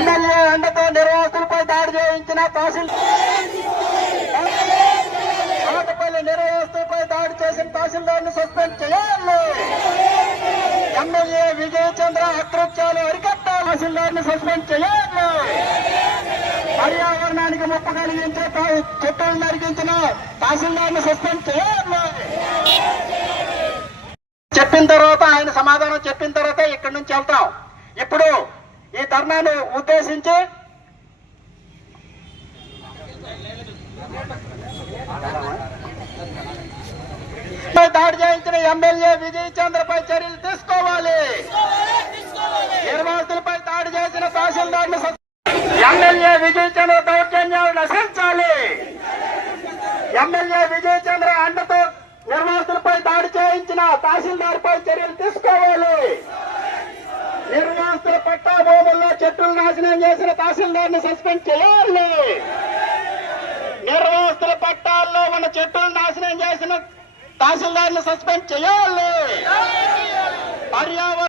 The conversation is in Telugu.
ఎమ్మెల్యే అండతో నిర్వాసితులపై దాడి చేయించిన తోటపల్లి నిర్వాసితులపై దాడి చేసిన తహసీల్దార్ను సస్పెండ్ చేయాలి. ఎమ్మెల్యే విజయ్ చంద్ర అకృత్యాలు అరికట్టాలి. తహసీల్దార్ను సస్పెండ్ చేయాలి. పర్యావరణానికి ముప్పు కలిగించే చెట్టులు నరికించిన తహసీల్దార్ను సస్పెండ్ చేయాలి. చెప్పిన తర్వాత ఆయన సమాధానం చెప్పిన తర్వాత ఇక్కడి నుంచి వెళ్తాం. ఇప్పుడు ఈ ధర్నాను ఉద్దేశించి దాడి చేయించిన ఎమ్మెల్యే విజయ్ చంద్రపై చర్యలు తీసుకోవాలి. నిర్వాసితులపై దాడి చేసిన తహసీల్దార్ను ఎమ్మెల్యే విజయ్ చంద్ర దౌర్జన్యాలు నశించాలి. ఎమ్మెల్యే విజయ్ చంద్ర అండతో నిర్వాసితులపై దాడి చేయించిన తహసీల్దార్పై చర్యలు తీసుకోవాలి. నిర్వాసితుల పట్టా భూముల్లో చెట్లు నాశనం చేసిన తహసీల్దార్ని సస్పెండ్ చేయాలి. నిర్వాసితుల పట్టాల్లో ఉన్న చెట్లు నాశనం చేసిన తహసీల్దార్ని సస్పెండ్ చేయాలి. పర్యావరణ